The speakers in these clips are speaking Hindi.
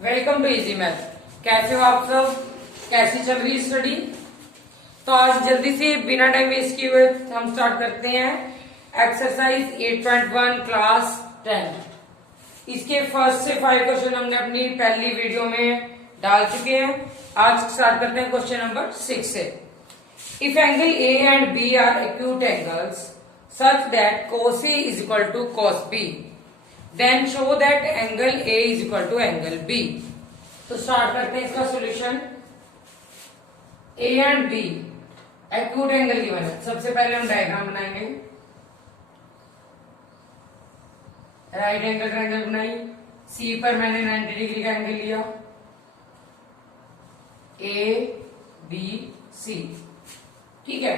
Welcome to easy math. कैसे हो आप सब? कैसी चल रही है स्टडी? तो आज जल्दी से बिना टाइम वेस्ट किए हुए हम स्टार्ट करते हैं एक्सरसाइज 8.1 क्लास 10। इसके फर्स्ट से 5 क्वेश्चन हमने अपनी पहली वीडियो में डाल चुके हैं। आज स्टार्ट करते हैं क्वेश्चन नंबर 6 से। If angle A and B are acute angles such that cos A is equal to cos B, then show that angle A is equal to angle B। तो स्टार्ट करते हैं इसका solution. A and B acute angle given है। सबसे पहले हम डायग्राम बनाएंगे। राइट एंगल ट्रायंगल बनाई। C पर मैंने 90 डिग्री का एंगल लिया। A B C, ठीक है।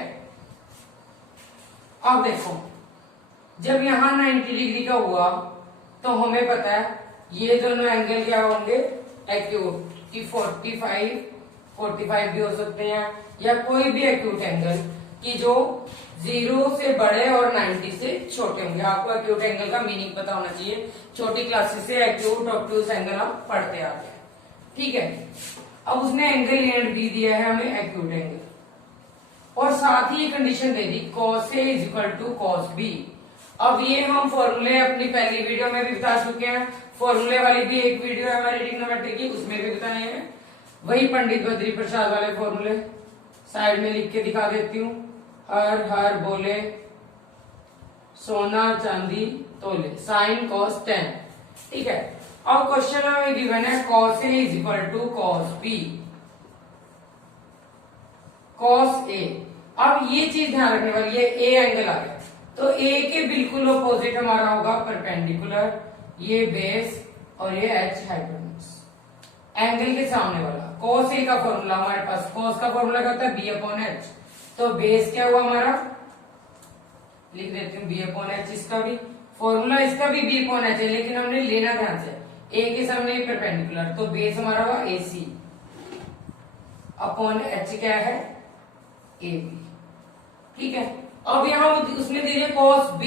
अब देखो, जब यहां 90 डिग्री का हुआ तो हमें पता है ये दोनों एंगल क्या होंगे, एक्यूट। कि 45 भी हो सकते हैं या कोई भी एक्यूट एंगल कि जो 0 से बड़े और 90 से छोटे होंगे। आपको एक्यूट एंगल का मीनिंग पता होना चाहिए। छोटी क्लासेस से एक्यूट ऑब्ट्यूज एंगल हम पढ़ते आते हैं, ठीक है। अब उसने एंगल ए एंड बी दिया है हमें, एक्यूट एंगल, और साथ ही ये कंडीशन दे दी cos A is equal to cos B। अब ये हम फॉर्मूले अपनी पहली वीडियो में भी बता चुके हैं। फॉर्मूले वाली भी एक वीडियो है हमारी ट्रिग्नोमेट्री की, उसमें भी बताए हैं। वही पंडित बद्री प्रसाद वाले फॉर्मूले साइड में लिख के दिखा देती हूँ। हर हर बोले सोना चांदी तोले, साइन cos tan, ठीक है। अब क्वेश्चन में गिवन है cos A is equal to cos B, cos A। अब ये चीज ध्यान रखने वाली है, A एंगल आ गया तो A के बिल्कुल अपोजिट हमारा होगा परपेंडिकुलर, ये बेस और ये H हाइपोटेन्यूज, एंगल के सामने वाला। cos A का फॉर्मूला हमारे पास, cos का फॉर्मूला क्या होता है B अपॉन H। तो बेस क्या हुआ हमारा, लिख देती हूँ B अपॉन H। इसका भी फॉर्मूला, इसका भी B अपॉन H है, लेकिन हमने लेना ध्यान से, A के सामने परपेंडिकुलर, तो बेस हमारा हुआ AC अपॉन H क्या है AB, ठीक है। अब यहाँ उसने दी है cos B,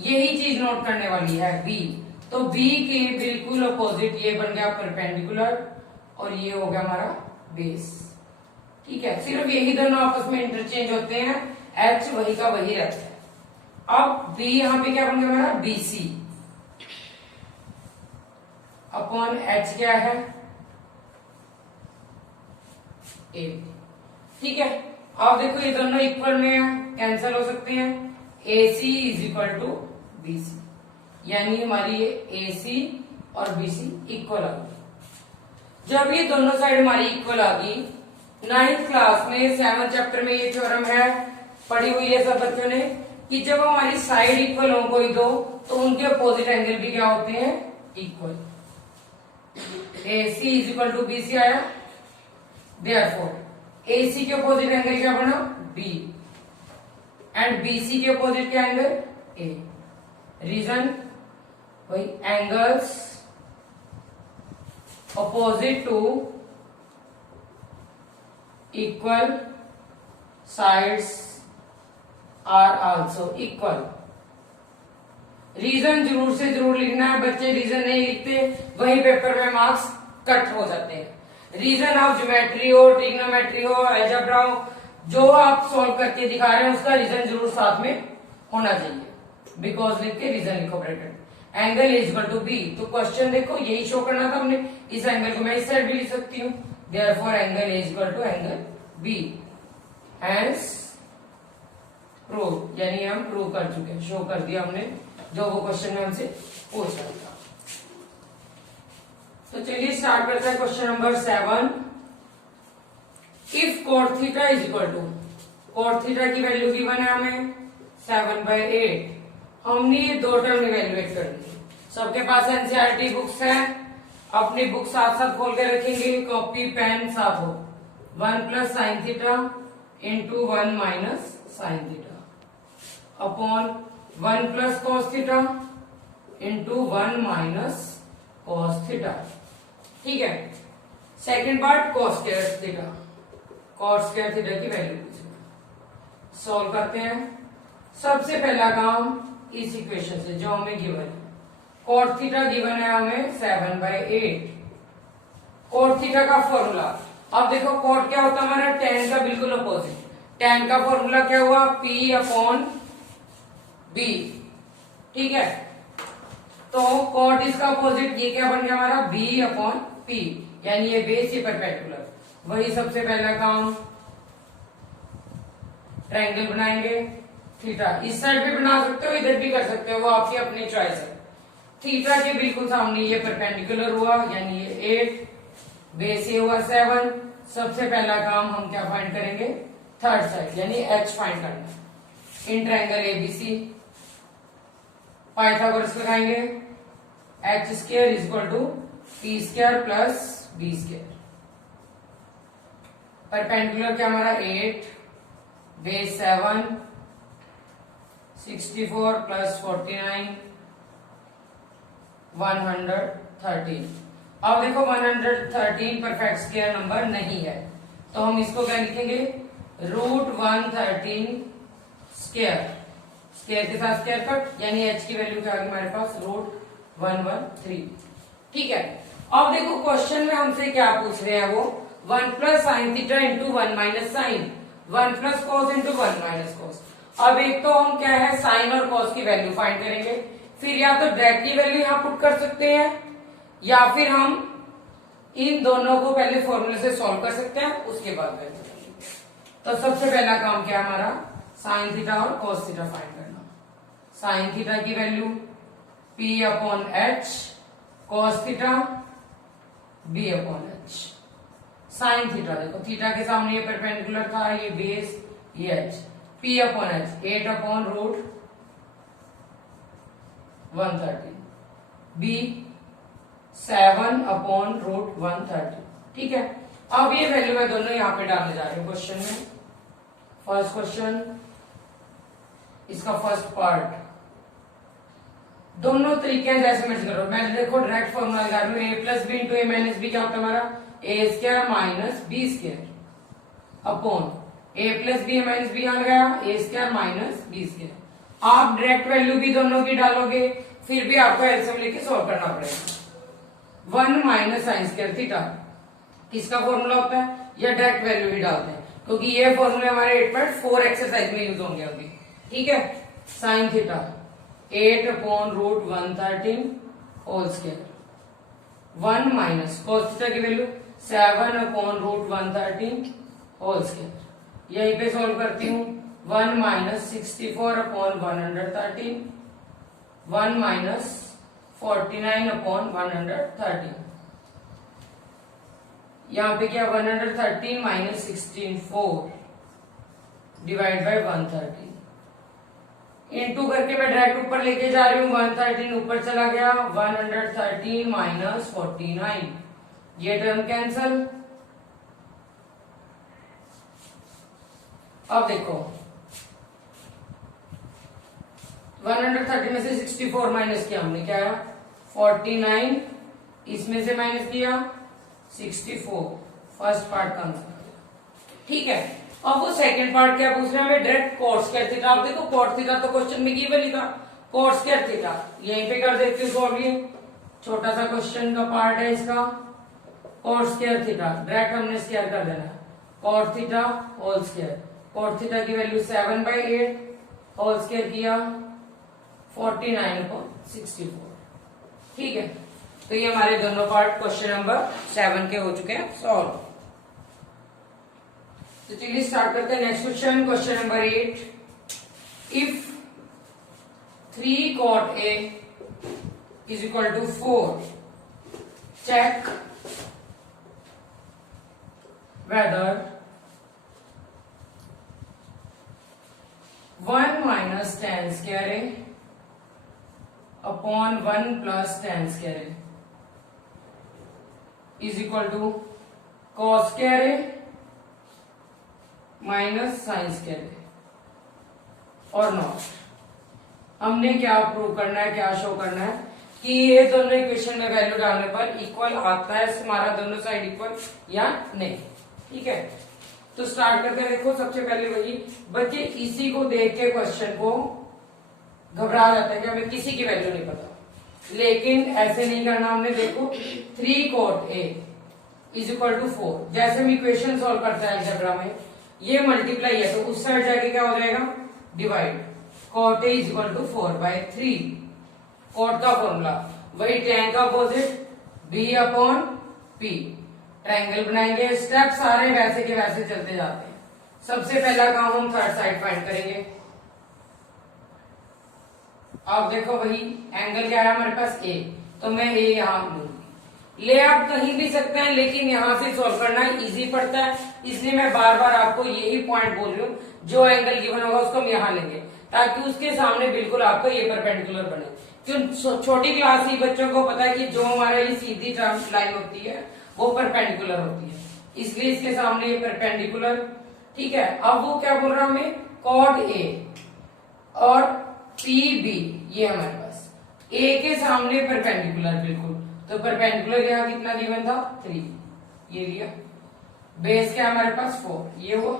यही चीज नोट करने वाली है B। तो B के बिल्कुल अपोजिट ये बन गया परपेंडिकुलर और ये हो गया हमारा बेस, ठीक है। सिर्फ यही दोनों आपस में इंटरचेंज होते हैं, H वही का वही रहता है। अब B यहाँ पे क्या बन गया हमारा BC अपॉन H क्या है AB, ठीक है। अब देखो ये दोनों इक्वल में कैंसिल हो सकते हैं। AC is equal to BC, यानी हमारी ये AC और BC इक्वल आ गई। जब ये दोनों साइड हमारी इक्वल आ गई, 9th क्लास में 7th चैप्टर में ये थ्योरम है, पढ़ी हुई है सब बच्चों ने, कि जब हमारी साइड इक्वल हो कोई दो तो उनके अपोजिट एंगल भी क्या होते हैं, equal. AC is equal to BC आया, देयरफॉर AC के अपोजिट एंगल क्या बना B एंड BC के अपोजिट क्या एंगल A। रीजन वही, angles opposite to equal sides are also equal. Reason जरूर से जरूर लिखना है बच्चे, रीजन नहीं लिखते वही पेपर में मार्क्स कट हो जाते हैं। रीजन आप ज्योमेट्री हो, ट्रिग्नोमेट्री हो, अलजेब्रा हो, जो आप सॉल्व करके दिखा रहे हैं उसका रीजन जरूर साथ में होना चाहिए। बिकॉज लिख के रीजन लिखो bracket. Angle is equal to B, तो क्वेश्चन देखो यही शो करना था हमने। इस एंगल को मैं इस साइड भी लिख सकती हूँ, therefore angle is equal to angle B. Hence proved, यानी हम प्रूव कर चुके हैं, शो कर दिया हमने जो वो क्वेश्चन में हमसे पूछ रहा था। तो चलिए स्टार्ट करते हैं question number 7। If cot theta is equal to, cot theta की वैल्यू गिवन है हमें 7/8। हमने ये दो टर्म इवेल्युएट करनी है। सबके पास एनसीईआरटी बुक्स है, अपनी बुक साथ साथ खोल के रखेंगे, कॉपी पेन साथ हो। 1 plus sine theta into 1 minus sine theta upon 1 plus cos theta into 1 minus cos theta, ठीक है। Second part cos square theta, cos square theta की वैल्यू सॉल्व करते हैं। सबसे पहला काम इस इक्वेशन से जो हमें गिवन है, कॉट थीटा गिवन है हमें 7/8 कोट थीटा का फॉर्मूला, अब देखो कोट क्या होता है हमारा, tan का बिल्कुल अपोजिट। tan का फॉर्मूला क्या हुआ, P अपॉन B, ठीक है। तो कोट इसका अपोजिट, ये क्या बन गया हमारा, B अपॉन P, यानी ये बेस ये परपेंडिकुलर। वही सबसे पहला काम, ट्रायंगल बनाएंगे। थीटा इस साइड भी बना सकते हो, इधर भी कर सकते हो, वो आपकी अपनी चॉइस है। थीटा के बिल्कुल सामने ये परपेंडिकुलर हुआ, यानी ये 8, बेस ये हुआ 7। सबसे पहला काम हम क्या फाइंड करेंगे, थर्ड साइड यानी h फाइंड करना। इन ट्रायंगल एबीसी पाइथागोरस लगाएंगे, h square is equal to p square plus b square. Perpendicular क्या हमारा 8, बेस 7, 64 प्लस 49, 113। अब देखो 113 परफेक्ट स्क्वायर नंबर नहीं है, तो हम इसको क्या लिखेंगे, √113 स्क्वायर, स्क्वायर के साथ स्क्वायर कट, यानी h की वैल्यू क्या आ गई हमारे पास, √113। ठीक है। अब देखो क्वेश्चन में हमसे क्या पूछ रहे हैं, वो 1 plus sine theta into 1 minus sine, 1 plus cos into 1 minus cos. अब एक तो हम क्या है, साइन और कॉस की वैल्यू फाइंड करेंगे, फिर या तो डायरेक्टली वैल्यू यहां पुट कर सकते हैं, या फिर हम इन दोनों को पहले फॉर्मूले से सॉल्व कर सकते हैं, उसके बाद वैल्यू। तो सबसे पहला काम क्या हमारा, साइन थीटा और कॉस थीटा फाइंड करना। साइन थीटा की value P upon H, cos theta B upon H. Sine theta देखो, थीटा के सामने ये परपेंडिकुलर था, ये बेस, ये H, P upon H 8 upon √113, B 7 upon √113। ठीक है। अब ये वैल्यू मैं दोनों यहां पे डालने जा रही हूं क्वेश्चन में। फर्स्ट क्वेश्चन, इसका फर्स्ट पार्ट, दोनों तरीके हैं जैसे मैच करो। मैं देखो डायरेक्ट फॉर्मूला लगा रही हूँ, a plus B into A minus B क्या होता है हमारा, A square minus B square upon A plus B minus B यहां लगाया, A square minus B square. आप डायरेक्ट वैल्यू भी दोनों की डालोगे, फिर भी आपको एलसीएम लेके सॉल्व करना पड़ेगा। 1 माइनस साइन स्क्वायर थीटा किसका फॉर्मूला होता है, या डायरेक्ट वैल्यू भी डालते हैं, क्योंकि ये फॉर्मूले हमारे 8.4 एक्सरसाइज में यूज होंगे अभी। ठीक है। Sine theta 8 upon √113 whole square, 1 minus cos theta की वैल्यू 7 अपॉन √113 होल स्क्वायर। यहीं पे सॉल्व करती हूँ, 1 माइनस 64 अपॉन 113, 1 माइनस 49 अपॉन 113। यहां पे क्या, 113 माइनस 16 4 डिवाइड बाय 113, इनटू करके मैं डायरेक्ट ऊपर लेके जा रही हूँ, 113 ऊपर चला गया, 113 माइनस 49, ये टर्म कैंसल। अब देखो 130 में से 64 माइनस किया हमने, क्या आया 49, इसमें से माइनस किया 64, फर्स्ट पार्ट का आंसर। ठीक है। अब वो सेकंड पार्ट क्या पूछ रहे हैं हमें, डायरेक्ट कॉट स्क्वायर थीटा। आप देखो कॉट थीटा तो क्वेश्चन में गिवन ही था, कॉट स्क्वायर थीटा यहीं पे कर देती हूँ सॉल्व। ये छोटा सा क्वेश्चन का पार्ट है इसका, कॉट स्क्वायर थीटा डायरेक्ट हमने स्क्वायर कर देना, cot theta whole square. Cot theta की वैल्यू 7/8 होल स्क्वायर किया 49/64। ठीक है। तो ये हमारे दोनों पार्ट क्वेश्चन नंबर 7 के हो चुके हैं सॉल्व। तो चलिए स्टार्ट करते हैं next question, question number 8। If 3 cot A is equal to 4, check whether 1 minus tan square A upon 1 plus tan square A is equal to cos square A minus sine square और नॉट। हमने क्या प्रूव करना है, क्या शो करना है कि ये दोनों इक्वेशन में वैल्यू डालने पर इक्वल आता है हमारा, दोनों साइड इक्वल या नहीं। ठीक है। तो स्टार्ट करके देखो, सबसे पहले वही बच्चे इसी को देख के क्वेश्चन को घबरा जाता है कि हमें किसी की वैल्यू नहीं पता, लेकिन ऐसे नहीं करना हमने। देखो 3 cot A is equal to 4। जैसे हम इक्वेशन सॉल्व करते हैं अलजेब्रा में, ये मल्टीप्लाई है तो उस साइड जाके क्या हो जाएगा, divide. Cot A is equal to 4/3। Cot का फॉर्मूला वही tan का opposite b upon p। Triangle बनाएंगे, स्टेप सारे वैसे के वैसे चलते जाते हैं। सबसे पहला काम हम थर्ड साइड फाइंड करेंगे। आप देखो वही एंगल क्या है हमारे पास a, तो मैं a यहां लूंगी। ले आप कहीं भी सकते हैं, लेकिन यहां से सॉल्व करना इजी पड़ता है, इसलिए मैं बार बार आपको यही पॉइंट बोल रही हूँ। जो एंगल गिवन होगा उसको हम यहाँ लेंगे, ताकि उसके सामने बिल्कुल आपको ये परपेंडिकुलर बने। क्यों, छोटी क्लास ही बच्चों को पता है कि जो हमारा ये सीधी लाइन होती है वो परपेंडिकुलर होती है, इसलिए इसके सामने ये परपेंडिकुलर। ठीक है, अब वो क्या बोल रहा है हमें, कॉट ए और पी बी, ये हमारे पास ए के सामने परपेंडिकुलर बिल्कुल, तो परपेंडिकुलर यहाँ कितना गिवन था, 3, ये लिया। बेस क्या हमारे पास 4, ये हुआ।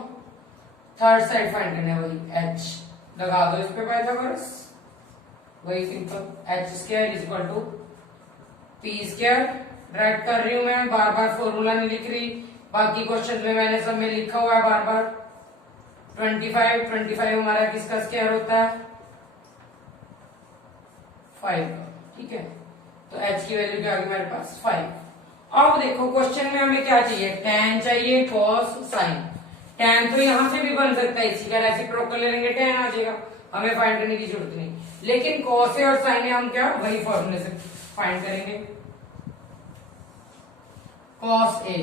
थर्ड साइड फाइंड करना है, वही एच लगा दो इस पे पाइथागोरस, वही simple. H square is equal to P square. Direct कर रही हूं मैं, बार बार फॉर्मूला नहीं लिख रही, बाकी क्वेश्चन में मैंने सब में लिखा हुआ है बार बार। 25 हमारा किसका स्क्वायर होता है, 5 का। ठीक है, तो h की वैल्यू क्या आ गई हमारे पास, 5। अब देखो क्वेश्चन में हमें क्या चाहिए, tan चाहिए, cos, sin। tan तो यहां से भी बन सकता है, इसी का रेसिप्रोकल ले लेंगे, tan आ जाएगा, हमें फाइंड करने की जरूरत नहीं। लेकिन cos और sin है, हम क्या वही फॉर्मूले से फाइंड करेंगे। cos a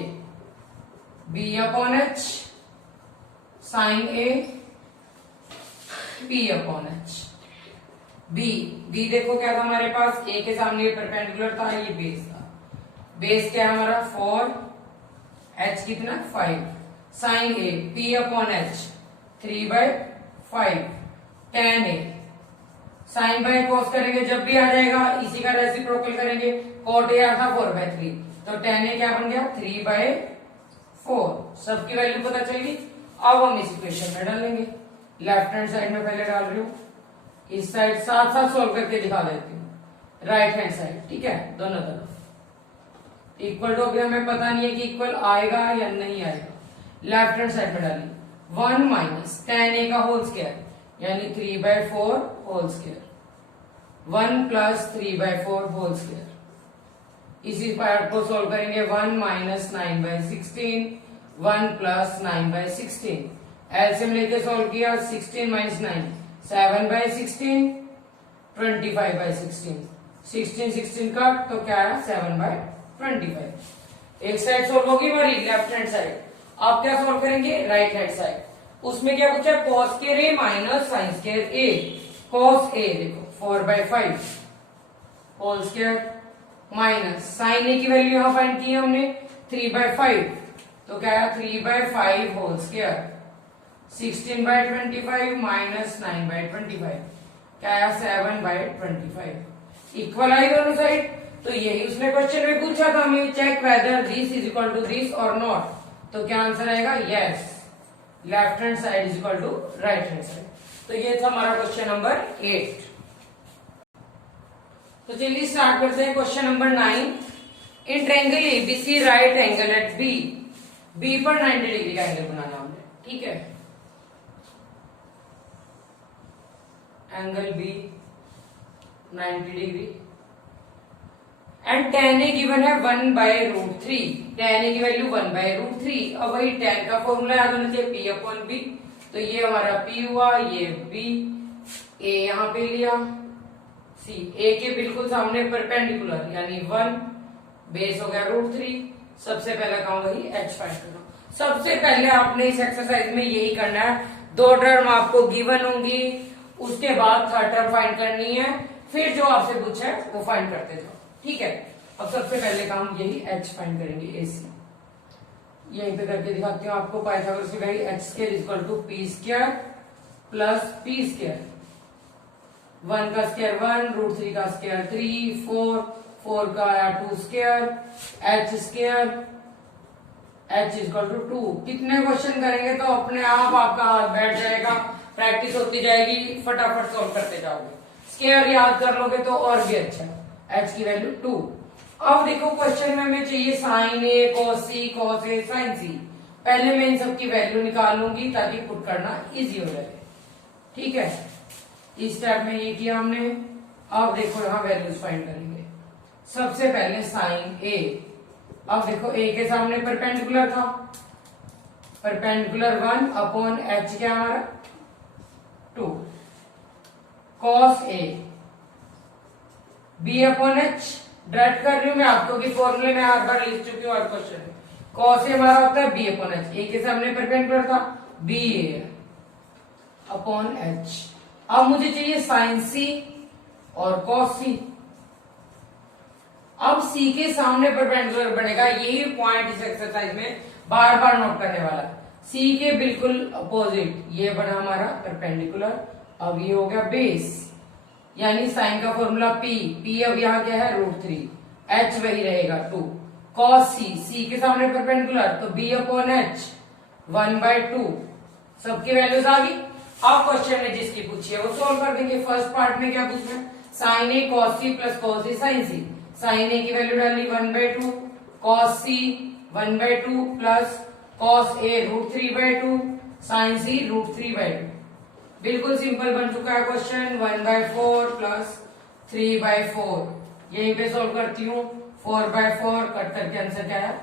b upon h, sin a p upon h। b देखो क्या था हमारे पास, a के सामने ये परपेंडिकुलर था, ये बेस था। बेस क्या है हमारा 4, h कितना 5, sin a p upon h 3/5, tan a sine by cos करेंगे जब भी आ जाएगा, इसी का रेसिप्रोकल करेंगे। कॉट ए आता 4/3, तो tan ए क्या बन गया 3/4। सबकी वैल्यू पता चलेगी। अब हम इस इक्वेशन में डालेंगे, लेफ्ट हैंड साइड में पहले डाल रही हूँ, इस साइड साथ साथ सोल्व करके दिखा देती हूँ। राइट हैंड साइड, ठीक है, दोनों तरफ इक्वल टू, अभी हमें पता नहीं है कि इक्वल आएगा या नहीं आएगा। लेफ्ट हैंड साइड में डाली 1 माइनस tan ए का होल स्क्वायर यानी 3/4 whole square, 1 plus 3/4 whole square. इसी पार्ट को सोल्व करेंगे, 1 माइनस 9/16, 1 प्लस 9/16। एलसीएम लेके सोल्व किया, 16 माइनस 9 7/16, 25/16, 16 कट, तो क्या है 7/25। एक साइड सोल्व होगी हमारी लेफ्ट हैंड साइड। आप क्या सोल्व करेंगे, राइट हैंड साइड। उसमें क्या पूछा, cos square a minus sin square a। cos a देखो 4/5 whole square minus sin a की वैल्यू यहां फाइंड की है हमने 3/5, तो क्या है 3/5 होल स्क्वायर। 16/25 माइनस 9/25 क्या है 7/25। इक्वल आई दोनों साइड, तो यही उसने क्वेश्चन में पूछा था हमें, check whether this is equal to this और नॉट। तो क्या आंसर आएगा, yes, left hand side is equal to right hand side. तो ये था हमारा क्वेश्चन नंबर 8। तो चलिए स्टार्ट करते हैं question number 9। In triangle ABC right angle at B, B पर 90 डिग्री का एंगल बनाना हमने, ठीक है। Angle B 90 degree and tan A given है 1/√3। tan ए की वैल्यू 1/√3। अब वही tan का फॉर्मूला याद होना चाहिए, p अपॉन बी। तो ये हमारा p हुआ, ये b, a यहाँ पे लिया, c a के बिल्कुल सामने परपेंडिकुलर यानी 1, बेस हो गया √3। सबसे पहला काम वही h फाइंड करना। सबसे पहले आपने इस एक्सरसाइज में यही करना है, 2 टर्म आपको गिवन होंगी, उसके बाद थर्ड टर्म फाइंड करनी है, फिर जो आपसे पूछा है वो फाइंड करते जाओ, ठीक है। अब सबसे पहले काम यही h फाइंड करेंगे, AC। यहीं पे करके दिखाती हूँ आपको। पाइथागोरस की value h square equal to p square plus p square. 1 का स्क्वायर 1, √3 का स्क्वायर 3, 4 का आया 2 square, h square h equal to 2। कितने क्वेश्चन करेंगे तो अपने आप आपका हाथ बैठ जाएगा, प्रैक्टिस होती जाएगी, फटाफट सॉल्व करते जाओगे। स्क्वायर याद कर लोगे तो और भी अच्छा। h की वैल्यू 2, अब देखो क्वेश्चन में हमें चाहिए sign A, cos C, cos A, sign सी। पहले मैं इन सब की वैल्यू निकाल लूंगी ताकि पुट करना इजी हो जाए। ठीक है, इस स्टेप में ये किया हमने। अब देखो यहाँ वैल्यूज फाइंड करेंगे। सबसे पहले साइन ए। अब देखो ए के सामने परपेंडिकुलर था, परपेंडिकुलर 1 अपॉन एच क्या हमारा 2, cos A B upon H. Direct कर रही हूं मैं आपको कि फॉर्मूले में हर बार लिख चुकी हूँ हर क्वेश्चन में। कॉस ए हमारा होता है बी अपॉन एच, ए के सामने परपेंडिकुलर था बी ए अपॉन एच। अब मुझे चाहिए साइन सी और कॉस सी। अब सी के सामने परपेंडिकुलर बनेगा, यही पॉइंट इस एक्सरसाइज में बार बार नोट करने वाला। सी के बिल्कुल अपोजिट ये बना हमारा परपेंडिकुलर। अब ये हो गया बेस, यानी साइन का फॉर्मूला पी, पी अब यहाँ क्या है √3, एच वही रहेगा 2, कॉस सी, सी के सामने परपेंडिकुलर तो बी अपॉन एच 1/2। सबकी वैल्यूज आ गई। अब क्वेश्चन में जिसकी पूछी है वो सोल्व कर देंगे। फर्स्ट पार्ट में क्या पूछना है, sign A cos C plus cos A sign C. Sign ए की वैल्यू डालनी 1/2, cos C 1/2 plus cos A √3/2, sign सी √3/2। बिल्कुल सिंपल बन चुका है क्वेश्चन। 1/4 प्लस 3/4, यहीं पे सोल्व करती हूँ। 4/4 कट करके आंसर क्या है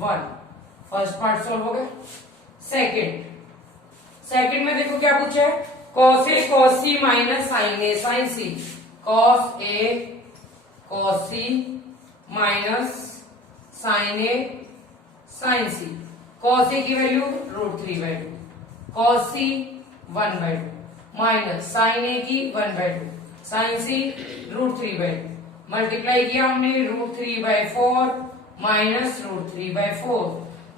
1। फर्स्ट पार्ट सोल्व हो गया। सेकंड में देखो क्या पूछा है, cos A cos C minus sign A sign C. Cos A cos C minus sign A sign C. Cos A की वैल्यू √3/2, कॉस सी 1/2 माइनस साइन ए की 1/2, साइन सी √3/2। मल्टीप्लाई किया हमने √3/4 माइनस √3/4।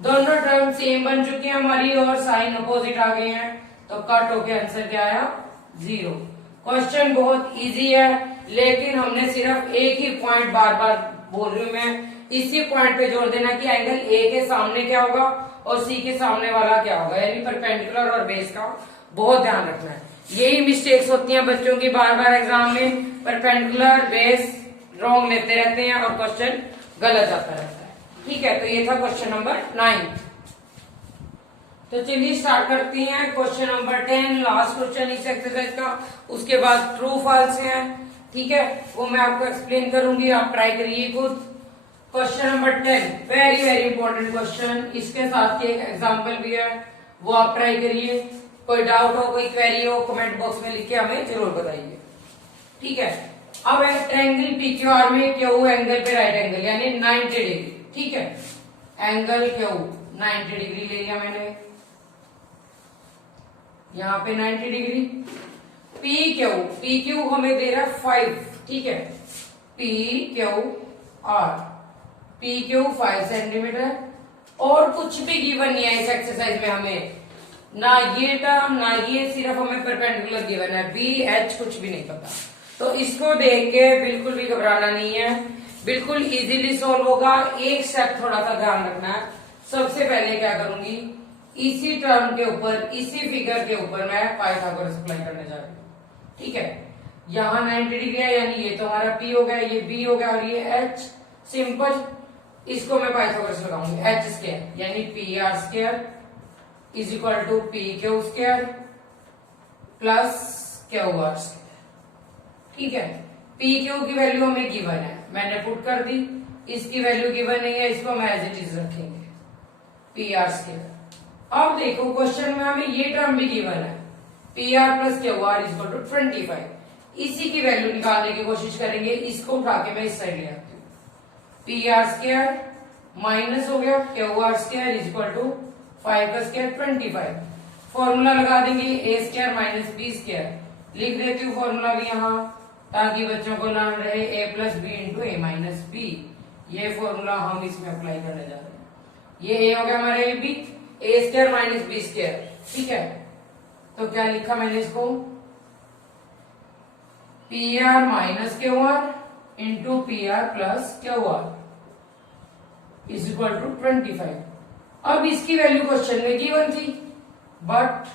दोनों टर्म सेम बन चुकी है हमारी और साइन अपोजिट आ गए हैं, तो कट होके आंसर क्या आया 0। क्वेश्चन बहुत इजी है, लेकिन हमने सिर्फ एक ही पॉइंट बार बार बोल रही हूं मैं, इसी पॉइंट पे जोर देना कि एंगल ए के सामने क्या होगा और सी के सामने वाला क्या होगा, यानी परपेंडिकुलर और बेस का बहुत ध्यान रखना है। यही मिस्टेक्स होती हैं बच्चों की बार बार एग्जाम में, परपेंडिकुलर बेस रॉन्ग लेते रहते हैं और क्वेश्चन गलत आता रहता है। ठीक है, तो ये था क्वेश्चन नंबर 9। तो चलिए स्टार्ट करती हैं क्वेश्चन नंबर 10, लास्ट क्वेश्चन इस एक्सरसाइज का। उसके बाद ट्रू फॉल्स है, ठीक है, वो मैं आपको एक्सप्लेन करूंगी, आप ट्राई करिए खुद। Question number 10 very very important question, इसके साथ एक एग्जाम्पल भी है, वो आप ट्राई करिए। कोई डाउट हो, कोई क्वेरी हो, कमेंट बॉक्स में लिख के हमें जरूर बताइए। ठीक है, अब है ट्रायंगल पीक्यूआर में क्यू एंगल पे राइट एंगल यानी 90 डिग्री। ठीक है, एंगल क्यू 90 डिग्री ले लिया मैंने, यहाँ पे 90 डिग्री। पी क्यू हमें दे रहा है 5। ठीक है, पी क्यू 5 सेंटीमीटर। और कुछ भी गिवन नहीं है इस एक्सरसाइज में हमें, ना ये टर्म ना ये, सिर्फ हमें परपेंडिकुलर गिवन है, बी एच कुछ भी नहीं पता। तो इसको देख के बिल्कुल भी घबराना नहीं है, बिल्कुल इजीली सॉल्व होगा। एक स्टेप थोड़ा सा ध्यान रखना है। सबसे पहले क्या करूंगी, इसी टर्म के ऊपर, इसी फिगर के ऊपर मैं पाइथागोरस अप्लाई करने जा रही हूँ। ठीक है, यहाँ 90 डिग्री है, यानी ये तो हमारा P हो गया, ये B हो गया और ये H। सिंपल, इसको मैं पाइथागोरस लगाऊंगी। H स्क्वायर यानी PR square is equal to PQ square plus QR square. ठीक है, PQ की वैल्यू हमें गिवन है, मैंने पुट कर दी। इसकी वैल्यू गिवन नहीं है, इसको हम एज इट इज रखेंगे PR स्क्वायर। अब देखो क्वेश्चन में हमें ये टर्म भी गिवन है, PR plus QR is equal to 25। इसी की वैल्यू निकालने की कोशिश करेंगे। इसको उठा के मैं इस साइड ले आती हूँ। PR स्क्वायर माइनस हो गया QR square is equal to 5 का स्क्वायर 25। फॉर्मूला लगा देंगे A square minus B square. लिख देती हूँ फॉर्मूला भी यहाँ, ताकि बच्चों को नाम रहे A plus B into A minus B. ये फॉर्मूला हम इसमें अप्लाई करने जा रहे हैं। ये A हो गया हमारा AB, A square minus B square. ठीक है, तो क्या लिखा मैंने इसको, PR minus QR into PR plus QR is equal to 25। अब इसकी वैल्यू क्वेश्चन में गिवन थी, but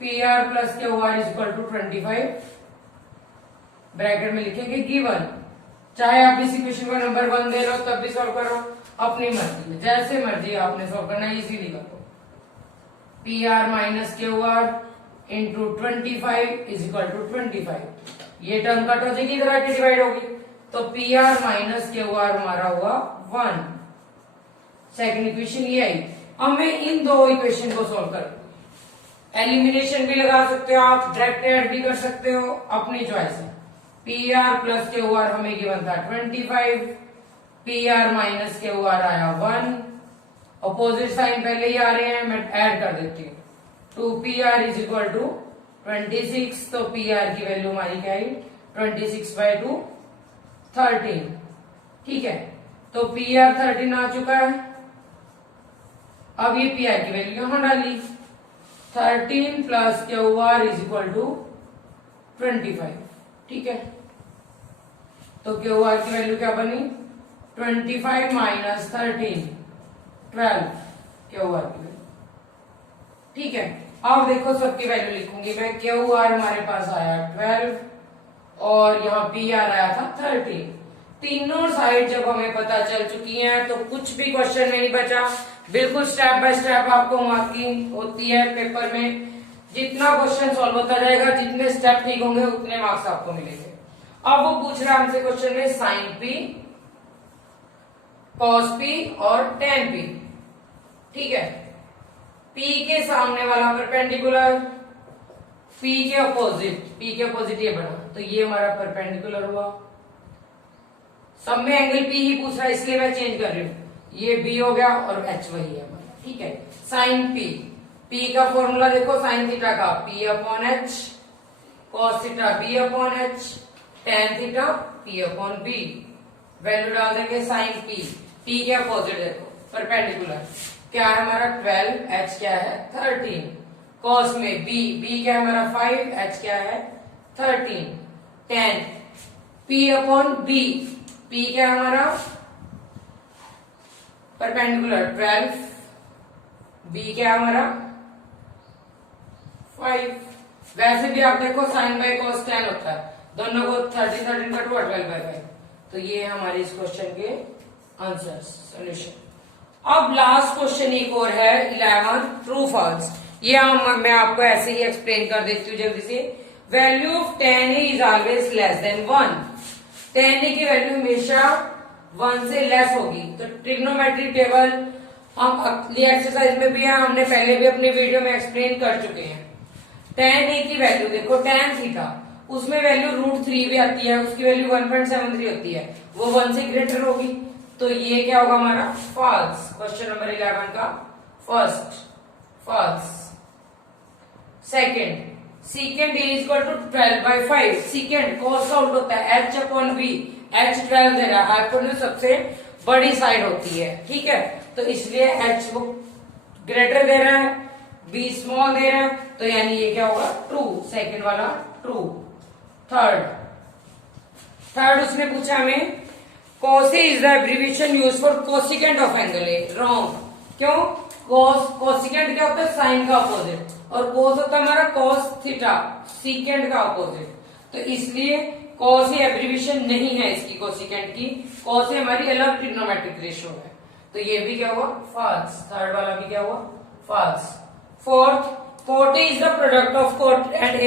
PR plus QR is equal to 25 bracket में लिखेंगे गिवन। चाहे आप इसी क्वेश्चन को नंबर 1 दे लो तब भी सॉल्व करो, अपनी मर्जी में, जैसे मर्जी आपने सॉल्व करना, इजीली करो। P R minus Q R into 25 is equal to 25, ये टर्म कट हो जाएगी, इधर आके डिवाइड होगी, तो P R minus Q are हमारा हुआ 1। सेकेंड इक्वेशन ये आई। अब मैं इन दो इक्वेशन को सॉल्व कर, एलिमिनेशन भी लगा सकते हो आप, डायरेक्ट ऐड भी कर सकते हो, अपनी चॉइस है। P R plus Q R हमें गिवन था 25, P R minus Q are आया 1, अपोजिट साइन पहले ही आ रहे हैं, मैं ऐड कर देती हूँ। 2pr इज इक्वल टू 26, तो pr की वैल्यू हमारी क्या आई 26/2 13, ठीक है। तो pr 13 आ चुका है। अब ये pr की वैल्यू यहां डाली, 13 plus QR is equal to 25, ठीक है। तो QR की वैल्यू क्या बनी 25 माइनस 13 12 QR की वैल्यू, ठीक है। अब देखो सबकी वैल्यू लिखूंगी मैं, QR हमारे पास आया 12 और यहाँ PR आया था 13। तीनों साइड जब हमें पता चल चुकी हैं तो कुछ भी क्वेश्चन में नहीं बचा, बिल्कुल स्टेप बाय स्टेप आपको मार्किंग होती है पेपर में। जितना क्वेश्चन सॉल्व होता जाएगा, जितने स्टेप ठीक होंगे उतने मार्क्स आपको मिलेंगे। अब वो पूछ रहा है हमसे क्वेश्चन में साइन P, कॉस P और टेन P, ठीक है। P के सामने वाला परपेंडिकुलर, P के अपोजिट ये बना, तो ये हमारा परपेंडिकुलर हुआ। सब में एंगल P ही पूछ रहा है इसलिए मैं चेंज कर रही हूं, ये B हो गया और H वही है हमारा, ठीक है। साइन P का फॉर्मूला देखो, साइन थीटा का P/H, cos theta B/H, tan theta P/B। Value डाल देंगे साइन P के अपोजिट देखो परपेंडिकुलर क्या है हमारा 12, H क्या है 13, कॉस में B क्या है हमारा 5, H क्या है 13, टेन P/B, P क्या है हमारा परपेंडिकुलर 12, B क्या है हमारा 5। वैसे भी आप देखो साइन बाय कॉस टेन होता है, दोनों को 30 13 का 12/5, तो ये हमारे इस क्वेश्चन के आंसर सॉल्यूशन। अब लास्ट क्वेश्चन एक और है 11 ट्रू फॉल्स, ये मैं आपको ऐसे ही एक्सप्लेन कर देती हूँ जल्दी से। Value of tan a is always less than 1, tan a की वैल्यू हमेशा 1 से लेस होगी। तो ट्रिग्नोमेट्रिक टेबल हम अगली एक्सरसाइज में भी है, हमने पहले भी अपनी वीडियो में एक्सप्लेन कर चुके हैं। tan a की वैल्यू देखो tan थीटा, उसमें वैल्यू √3 भी आती है, उसकी वैल्यू 1.73 होती है, वो 1 से ग्रेटर होगी, तो ये क्या होगा हमारा फॉल्स। क्वेश्चन नंबर 11 का first false. Second, secant a is equal to 12/5, secant cos का उल्टा होता है H/V, H 12 दे रहा है, हाइपोटेन्यूज सबसे बड़ी साइड होती है, ठीक है, तो इसलिए H वो ग्रेटर दे रहा है, B स्मॉल दे रहा है, तो यानी ये क्या होगा ट्रू, सेकंड वाला ट्रू। थर्ड उसने पूछा हमें cos A is the abbreviation use for cosecant of angle A, wrong. क्यों? कोसिकेंट क्या होता है साइन का अपोजिट, और cos होता है हमारा cos थीटा, सीकेंट का अपोजिट, तो इसलिए cos A एब्रिविएशन नहीं है इसकी कोसिकेंट की, cos A हमारी अलग ट्रिग्नोमेट्रिक रेशियो है, तो ये भी क्या हुआ फॉल्स। थर्ड वाला भी क्या हुआ false. Fourth, cot A is the product of cot and A,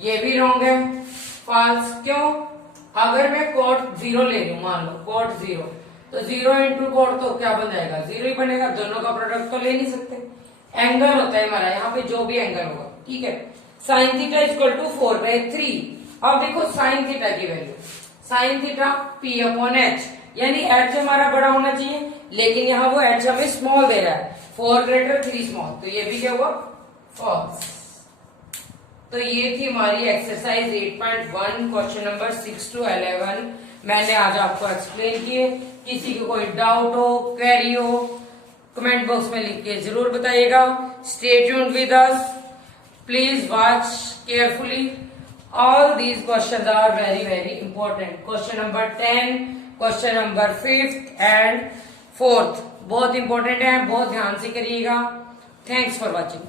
ये भी रॉन्ग है, फॉल्स। क्यों? अगर मैं cot 0 ले लूं, मान लो cot 0, तो 0 इंटू cot तो क्या बन जाएगा 0 ही बनेगा, दोनों का प्रोडक्ट तो ले नहीं सकते। एंगल होता है हमारा यहाँ पे जो भी एंगल होगा, ठीक है। Sine theta equal to 4/3। अब देखो साइन थीटा की वैल्यू, साइन थीटा P/H, यानी H हमारा बड़ा होना चाहिए, लेकिन यहाँ वो H हमें स्मॉल दे रहा है, 4 ग्रेटर 3 स्मॉल, तो ये भी क्या हुआ फॉल्स। तो ये थी हमारी एक्सरसाइज 8.1 क्वेश्चन नंबर 6 to 11 मैंने आज आपको एक्सप्लेन किए। किसी को कोई डाउट हो, क्वेरी हो, कमेंट बॉक्स में लिख के जरूर बताइएगा। Stay tuned with us, please watch carefully, all these questions are very very important. Question number 10, question number 5th and 4th बहुत इंपॉर्टेंट है, बहुत ध्यान से करिएगा। Thanks for watching.